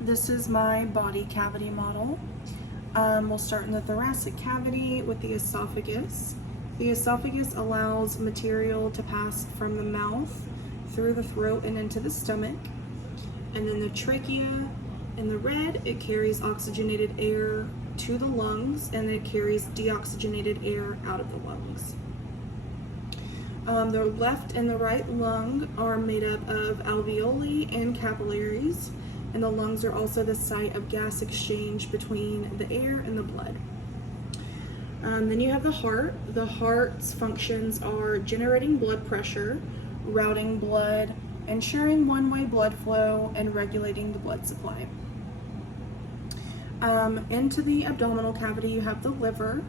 This is my body cavity model. We'll start in the thoracic cavity with the esophagus. The esophagus allows material to pass from the mouth through the throat and into the stomach. And then the trachea in the red, it carries oxygenated air to the lungs, and it carries deoxygenated air out of the lungs. The left and the right lung are made up of alveoli and capillaries, and the lungs are also the site of gas exchange between the air and the blood. Then you have the heart. The heart's functions are generating blood pressure, routing blood, ensuring one-way blood flow, and regulating the blood supply. Into the abdominal cavity, you have the liver.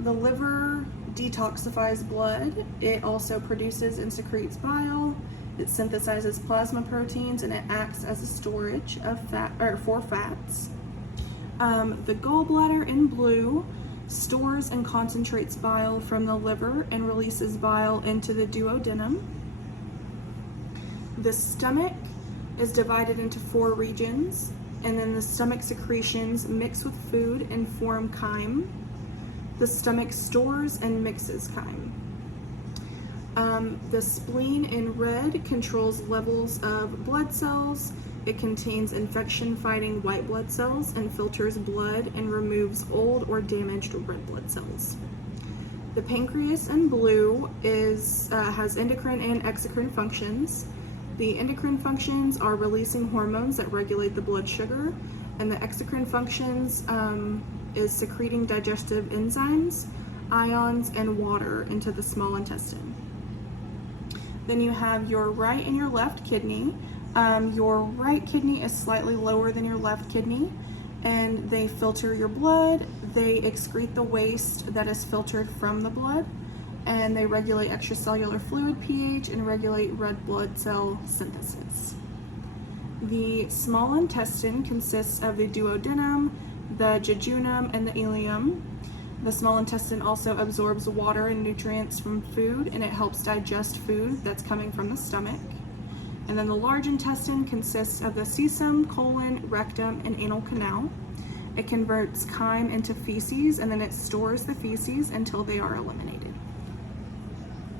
The liver detoxifies blood. It also produces and secretes bile. It synthesizes plasma proteins, and it acts as a storage of fat for fats. The gallbladder in blue stores and concentrates bile from the liver and releases bile into the duodenum. The stomach is divided into 4 regions, and then the stomach secretions mix with food and form chyme. The stomach stores and mixes chyme. The spleen in red controls levels of blood cells. It contains infection-fighting white blood cells and filters blood and removes old or damaged red blood cells. The pancreas in blue has endocrine and exocrine functions. The endocrine functions are releasing hormones that regulate the blood sugar, and the exocrine functions is secreting digestive enzymes, ions, and water into the small intestine. Then you have your right and your left kidney. Your right kidney is slightly lower than your left kidney, and they filter your blood. They excrete the waste that is filtered from the blood, and they regulate extracellular fluid pH and regulate red blood cell synthesis. The small intestine consists of the duodenum, the jejunum, and the ileum. The small intestine also absorbs water and nutrients from food, and it helps digest food that's coming from the stomach. And then the large intestine consists of the cecum, colon, rectum, and anal canal. It converts chyme into feces, and then it stores the feces until they are eliminated.